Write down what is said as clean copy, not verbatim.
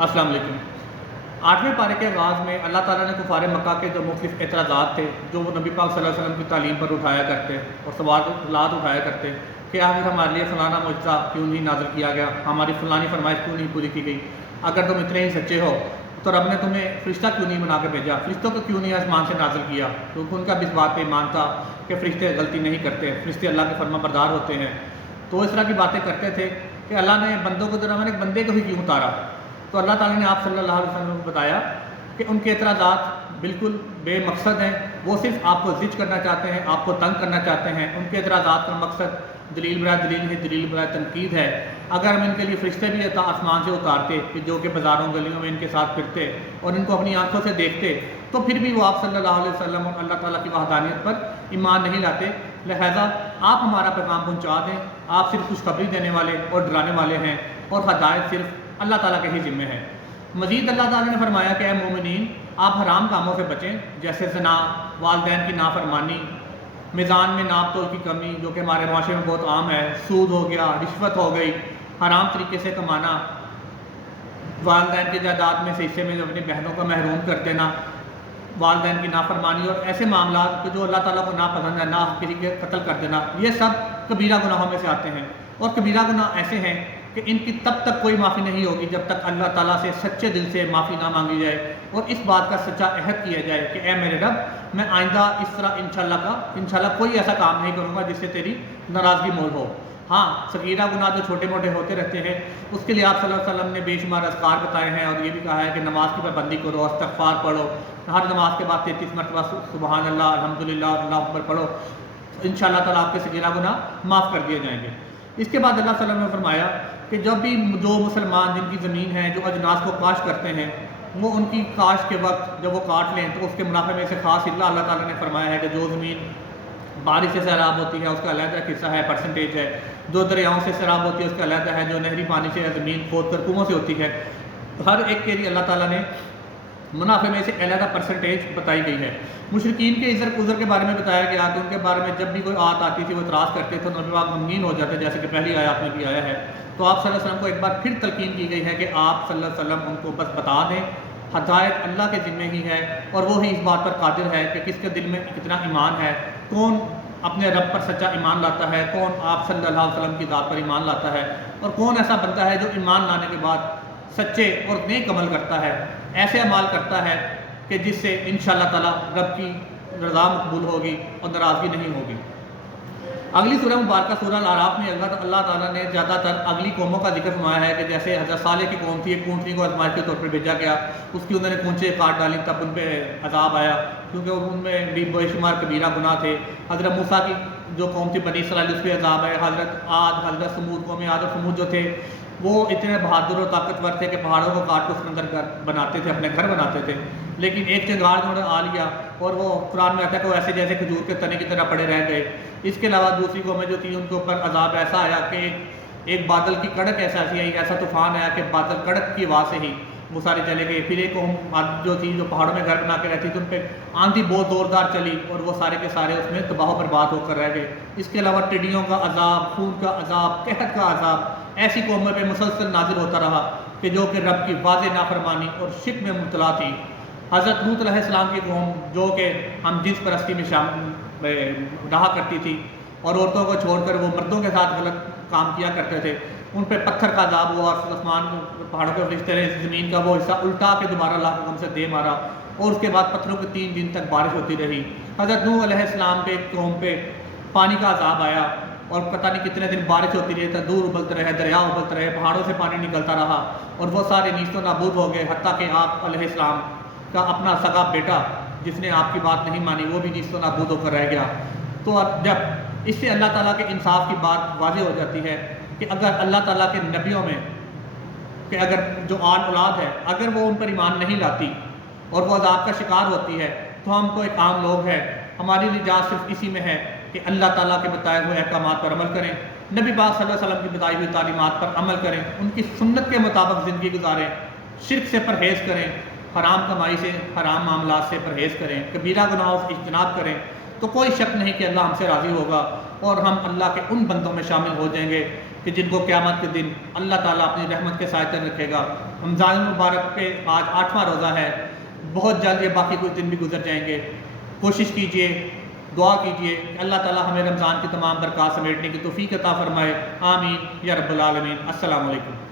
السلام علیکم۔ 8ویں پارے کے آغاز میں اللہ تعالیٰ نے کفار مکہ کے جو مختلف اعتراضات تھے جو وہ نبی پاک صلی اللہ علیہ وسلم کی تعلیم پر اٹھایا کرتے اور سوالات اٹھایا کرتے کہ آخر ہمارے لیے فلانا معجزہ کیوں نہیں نازل کیا گیا، ہماری فلانی فرمائش کیوں نہیں پوری کی گئی، اگر تم اتنے ہی سچے ہو تو رب نے تمہیں فرشتہ کیوں نہیں بنا کے بھیجا، فرشتوں کو کیوں نہیں آسمان سے نازل کیا، کیونکہ ان کا بھی اس بات پہ ایمان تھا کہ فرشتے غلطی نہیں کرتے، فرشتے اللہ کے فرما بردار ہوتے ہیں۔ تو اس طرح کی باتیں کرتے تھے کہ اللہ نے بندوں کو ذرا ایک بندے کو ہی کیوں اتارا۔ تو اللہ تعالیٰ نے آپ صلی اللہ علیہ وسلم کو بتایا کہ ان کے اعتراضات بالکل بے مقصد ہیں، وہ صرف آپ کو زج کرنا چاہتے ہیں، آپ کو تنگ کرنا چاہتے ہیں۔ ان کے اعتراضات کا مقصد دلیل برائے دلیل ہے، دلیل برائے تنقید ہے۔ اگر ہم ان کے لیے فرشتے بھی آسمان سے اتارتے کہ جو کہ بازاروں گلیوں میں ان کے ساتھ پھرتے اور ان کو اپنی آنکھوں سے دیکھتے تو پھر بھی وہ آپ صلی اللہ علیہ وسلم اور اللہ تعالیٰ کی وحدانیت پر ایمان نہیں لاتے۔ لہذا آپ ہمارا پیغام پہنچا دیں، آپ صرف خوشخبری دینے والے اور ڈرانے والے ہیں اور ہدایت صرف اللہ تعالیٰ کے ہی ذمے ہے۔ مزید اللہ تعالیٰ نے فرمایا کہ اے مومنین، آپ حرام کاموں سے بچیں، جیسے زنا، والدین کی نافرمانی، میزان میں ناپ تول کی کمی جو کہ ہمارے معاشرے میں بہت عام ہے، سود ہو گیا، رشوت ہو گئی، حرام طریقے سے کمانا، والدین کی جائیداد میں سے حصے میں اپنی بہنوں کو محروم کر دینا، والدین کی نافرمانی اور ایسے معاملات جو اللہ تعالیٰ کو ناپسند ہے، نہ کسی کے قتل کر دینا، یہ سب کبیرہ گناہوں میں سے آتے ہیں۔ اور کبیرہ گناہ ایسے ہیں کہ ان کی تب تک کوئی معافی نہیں ہوگی جب تک اللہ تعالیٰ سے سچے دل سے معافی نہ مانگی جائے اور اس بات کا سچا عہد کیا جائے کہ اے میرے رب، میں آئندہ اس طرح انشاءاللہ کوئی ایسا کام نہیں کروں گا جس سے تیری ناراضگی مول ہو۔ ہاں، صغیرہ گناہ جو چھوٹے موٹے ہوتے رہتے ہیں اس کے لیے آپ صلی اللہ علیہ وسلم نے بے شمار اذکار بتائے ہیں اور یہ بھی کہا ہے کہ نماز کی پابندی کرو، استغفار پڑھو، ہر نماز کے بعد 33 مرتبہ سبحان اللہ، الحمدللہ اور اللہ اکبر پڑھو، انشاءاللہ تعالیٰ آپ کے صغیرہ گناہ معاف کر دیے جائیں گے۔ اس کے بعد اللہ صلی اللہ علیہ وسلم نے فرمایا کہ جب بھی جو مسلمان جن کی زمین ہے جو اجناس کو کاشت کرتے ہیں وہ ان کی کاشت کے وقت جب وہ کاٹ لیں تو اس کے منافع میں سے خاص اللہ تعالیٰ نے فرمایا ہے کہ جو زمین بارش سے سیراب ہوتی ہے اس کا علیحدہ حصہ ہے، پرسنٹیج ہے، جو دریاؤں سے سیراب ہوتی ہے اس کا علیحدہ ہے، جو نہری پانی سے زمین کھود کر کنووں سے ہوتی ہے، ہر ایک کے لیے اللہ تعالیٰ نے منافع میں سے علیحدہ پرسنٹیج بتائی گئی ہے۔ مشرکین کے عذر کے بارے میں بتایا گیا کہ ان کے بارے میں جب بھی کوئی آیت آتی تھی وہ اعتراض کرتے تھے، نبی پاک غمگین ہو جاتے، جیسے کہ پہلی آیات میں بھی آیا ہے۔ تو آپ صلی اللہ علیہ وسلم کو ایک بار پھر تلقین کی گئی ہے کہ آپ صلی اللہ علیہ وسلم ان کو بس بتا دیں، ہدایت اللہ کے ذمے ہی ہے اور وہی اس بات پر قادر ہے کہ کس کے دل میں کتنا ایمان ہے، کون اپنے رب پر سچا ایمان لاتا ہے، کون آپ صلی اللہ علیہ وسلم کی ذات پر ایمان لاتا ہے، اور کون ایسا بندہ ہے جو ایمان لانے کے بعد سچے اور نیک عمل کرتا ہے، ایسے اعمال کرتا ہے کہ جس سے انشاءاللہ تعالیٰ رب کی رضا مقبول ہوگی اور ناراضگی نہیں ہوگی۔ اگلی سورہ مبارکہ سورہ الاعراف میں اللہ تعالیٰ نے زیادہ تر اگلی قوموں کا ذکر فرمایا ہے کہ جیسے حضرت صالح کی قوم تھی، ایک اونٹنی کو آزمائش کے طور پر بھیجا گیا، اس کی انہوں نے کونچے کاٹ ڈالی، تب ان پہ عذاب آیا کیونکہ ان میں بھی بے شمار کبیرہ گناہ تھے۔ حضرت موسیٰ کی جو قوم تھی بنی اسرائیل، اس پہ عذاب ہے۔ حضرت عاد، حضرت سمود، قوم عاد اور سمود جو تھے وہ اتنے بہادر اور طاقتور تھے کہ پہاڑوں کو کاٹ کے اس کے اندر گھر بناتے تھے، اپنے گھر بناتے تھے، لیکن ایک چنگاڑ انہوں نے آ لیا اور وہ قرآن میں آتا ہے کہ وہ ایسے جیسے کھجور کے تنے کی طرح پڑے رہ گئے۔ اس کے علاوہ دوسری قومیں جو تھیں ان کے اوپر عذاب ایسا آیا کہ ایک بادل کی کڑک ایسی آئی، ایسا طوفان آیا کہ بادل کڑک کی آواز سے ہی وہ سارے چلے گئے۔ پھر ایک قوم جو تھی جو پہاڑوں میں گھر بنا کے رہتی تھی، ان پہ آندھی بہت زوردار چلی اور وہ سارے کے سارے اس میں تباہ و برباد ہو کر رہ گئے۔ اس کے علاوہ ٹڈیوں کا عذاب، خون کا عذاب، قحط کا عذاب ایسی قوموں پہ مسلسل نازل ہوتا رہا کہ جو کہ رب کی واضح نافرمانی اور شرک میں مبتلا تھی۔ حضرت لوط علیہ السلام کی قوم جو کہ ہم جنس پرستی میں رہا کرتی تھی اور عورتوں کو چھوڑ کر وہ مردوں کے ساتھ غلط کام کیا کرتے تھے، ان پہ پتھر کا عذاب ہوا اور آسمان پہاڑوں کے فرشتے نے زمین کا وہ حصہ الٹا کے دوبارہ اللہ کے حکم سے دے مارا اور اس کے بعد پتھروں کے 3 دن تک بارش ہوتی رہی۔ حضرت نوح علیہ السلام پہ قوم پہ پانی کا عذاب آیا اور پتہ نہیں کتنے دن بارش ہوتی رہی، تندور ابلتے رہے، دریا ابلتے رہے، پہاڑوں سے پانی نکلتا رہا اور وہ سارے نیست و نابود ہو گئے، حتیٰ کہ آپ علیہ السلام کا اپنا سگا بیٹا جس نے آپ کی بات نہیں مانی وہ بھی نیست و نابود ہو کر رہ گیا۔ تو جب اس سے اللہ تعالیٰ کے انصاف کی بات واضح ہو جاتی ہے کہ اگر اللہ تعالیٰ کے نبیوں میں کہ اگر جو آل اولاد ہے اگر وہ ان پر ایمان نہیں لاتی اور وہ عذاب کا شکار ہوتی ہے تو ہم تو ایک عام لوگ ہیں، ہماری نجات صرف اسی میں ہے کہ اللہ تعالیٰ کے بتائے ہوئے احکامات پر عمل کریں، نبی پاک صلی اللہ علیہ وسلم کی بتائی ہوئی تعلیمات پر عمل کریں، ان کی سنت کے مطابق زندگی گزاریں، شرک سے پرہیز کریں، حرام کمائی سے، حرام معاملات سے پرہیز کریں، کبیرہ گناہوں سے اجتناب کریں، تو کوئی شک نہیں کہ اللہ ہم سے راضی ہوگا اور ہم اللہ کے ان بندوں میں شامل ہو جائیں گے کہ جن کو قیامت کے دن اللہ تعالیٰ اپنی رحمت کے سائے تل رکھے گا۔ رمضان المبارک کے آج 8واں روزہ ہے، بہت جلد یہ باقی کچھ دن بھی گزر جائیں گے۔ کوشش کیجئے، دعا کیجئے کہ اللہ تعالیٰ ہمیں رمضان کی تمام برکات سمیٹنے کی توفیق عطا فرمائے۔ آمین یا رب العالمین۔ السلام علیکم۔